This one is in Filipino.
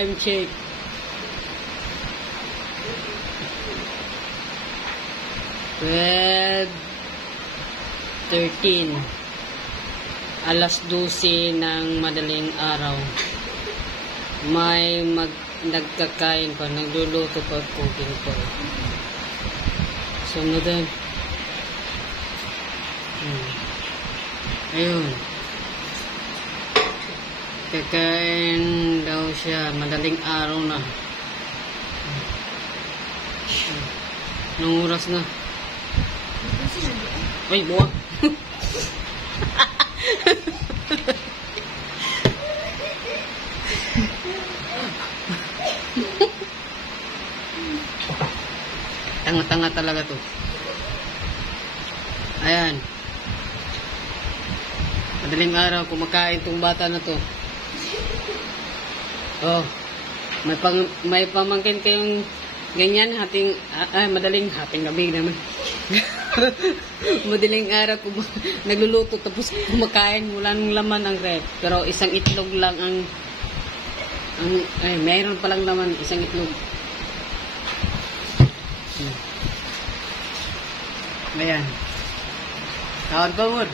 Time check. Red 13. Alas 12 ng madaling araw. May nagkakain pa, nagluluto pa cooking pa. Sunod din. Ayun. Kakain daw siya, madaling araw na. Anong oras na? Ay, buwag. Tanga-tanga talaga to. Ayan. Madaling araw, kumakain tong bata na to. Oh. May pamangkin kayong ganyan, madaling gabi naman. Madaling araw, nagluluto tapos kumakain, wala nang laman ang rep. Pero isang itlog lang mayroon palang laman, isang itlog. Ayan. Tawad forward.